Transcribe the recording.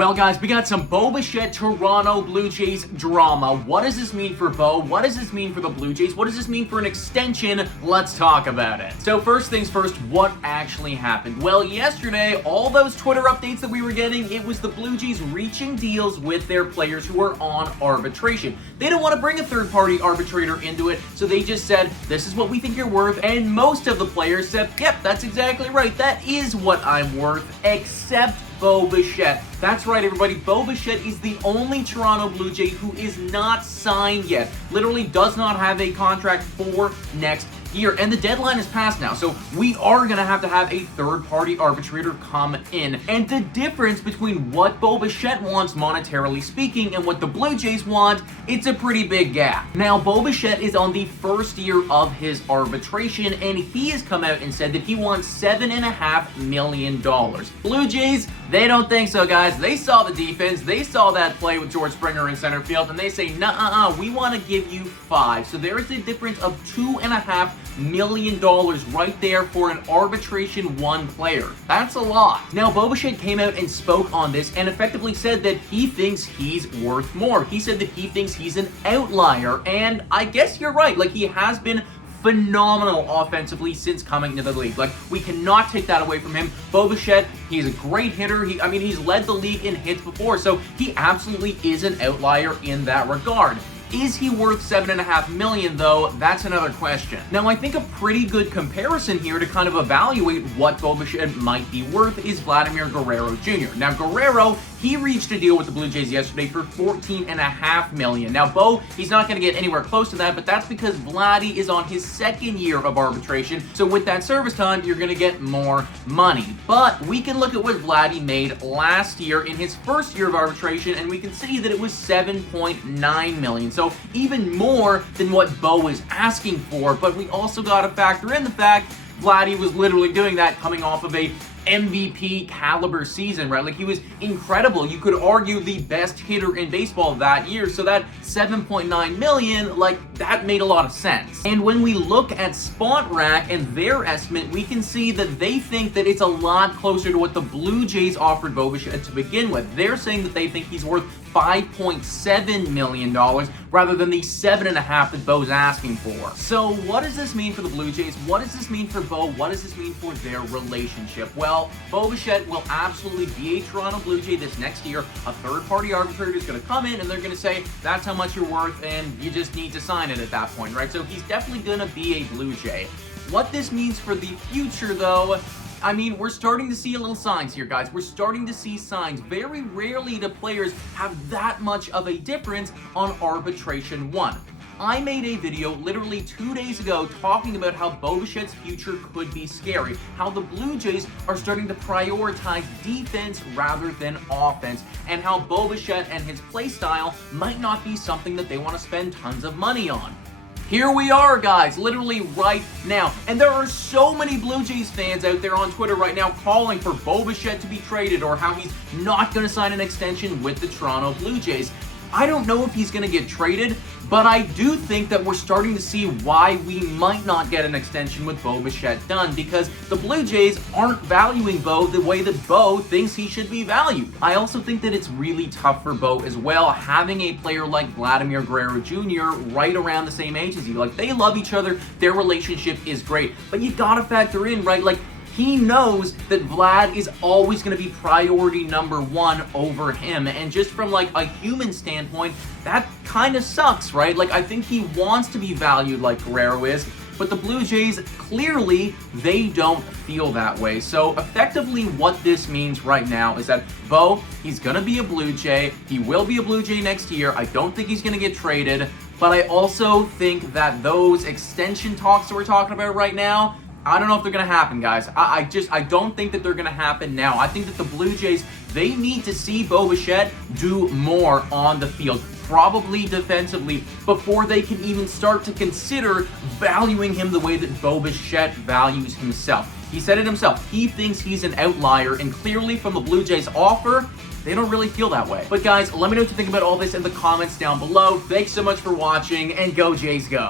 Well, guys, we got some Bo Bichette Toronto Blue Jays drama. What does this mean for Bo? What does this mean for the Blue Jays? What does this mean for an extension? Let's talk about it. So first things first, what actually happened? Well, yesterday, all those Twitter updates that we were getting, it was the Blue Jays reaching deals with their players who are on arbitration. They didn't want to bring a third-party arbitrator into it, so they just said, this is what we think you're worth, and most of the players said, yep, that's exactly right. That is what I'm worth, except Bo Bichette. That's right, everybody. Bo Bichette is the only Toronto Blue Jay who is not signed yet. Literally does not have a contract for next year. And the deadline is passed now, so we are going to have a third-party arbitrator come in. And the difference between what Bo Bichette wants monetarily speaking and what the Blue Jays want, it's a pretty big gap. Now, Bo Bichette is on the first year of his arbitration, and he has come out and said that he wants $7.5 million. Blue Jays, they don't think so, guys. They saw the defense, they saw that play with George Springer in center field, and they say, nuh-uh, we want to give you 5. So there is a difference of $2.5 million right there for an arbitration one player. That's a lot. Now, Bo Bichette came out and spoke on this and effectively said that he thinks he's worth more. He said that he thinks he's an outlier, and I guess you're right. Like, he has been phenomenal offensively since coming into the league. Like, we cannot take that away from him. Bo Bichette, he's a great hitter. He's led the league in hits before, so he absolutely is an outlier in that regard. Is he worth $7.5 million, though? That's another question. Now, I think a pretty good comparison here to kind of evaluate what Bo Bichette might be worth is Vladimir Guerrero Jr. Now, Guerrero, he reached a deal with the Blue Jays yesterday for $14.5 million. Now, Bo, he's not going to get anywhere close to that, but that's because Vladdy is on his second year of arbitration, so with that service time, you're going to get more money. But we can look at what Vladdy made last year in his first year of arbitration, and we can see that it was $7.9 million. So even more than what Bo is asking for, but we also got to factor in the fact Vladdy was literally doing that coming off of a MVP caliber season, right? Like, he was incredible. You could argue the best hitter in baseball that year, so that $7.9 million, like, that made a lot of sense. And when we look at Spot Rack and their estimate, we can see that they think that it's a lot closer to what the Blue Jays offered Bo Bichette to begin with. They're saying that they think he's worth $5.7 million rather than the $7.5 that Bo's asking for. So what does this mean for the Blue Jays? What does this mean for Bo? What does this mean for their relationship? Well, Bo Bichette will absolutely be a Toronto Blue Jay this next year. A third-party arbitrator is going to come in and they're going to say, that's how much you're worth, and you just need to sign it at that point, right? So he's definitely going to be a Blue Jay. What this means for the future, though, I mean, we're starting to see a little signs here, guys. We're starting to see signs. Very rarely do players have that much of a difference on arbitration one. I made a video literally 2 days ago talking about how Bo Bichette's future could be scary, how the Blue Jays are starting to prioritize defense rather than offense, and how Bo Bichette and his play style might not be something that they want to spend tons of money on. Here we are, guys, literally right now. And there are so many Blue Jays fans out there on Twitter right now calling for Bo Bichette to be traded or how he's not going to sign an extension with the Toronto Blue Jays. I don't know if he's going to get traded, but I do think that we're starting to see why we might not get an extension with Bo Bichette done, because the Blue Jays aren't valuing Bo the way that Bo thinks he should be valued. I also think that it's really tough for Bo as well, having a player like Vladimir Guerrero Jr. right around the same age as you. Like, they love each other, their relationship is great, but you gotta factor in, right, like, he knows that Vlad is always going to be priority number one over him, and just from like a human standpoint, that kind of sucks, right? Like, I think he wants to be valued like Guerrero is, but the Blue Jays, clearly, they don't feel that way. So effectively what this means right now is that Bo, he's going to be a Blue Jay. He will be a Blue Jay next year. I don't think he's going to get traded, but I also think that those extension talks that we're talking about right now, I don't know if they're going to happen, guys. I don't think that they're going to happen now. I think that the Blue Jays, they need to see Bo Bichette do more on the field, probably defensively, before they can even start to consider valuing him the way that Bo Bichette values himself. He said it himself. He thinks he's an outlier, and clearly from the Blue Jays' offer, they don't really feel that way. But guys, let me know what you think about all this in the comments down below. Thanks so much for watching, and go Jays go!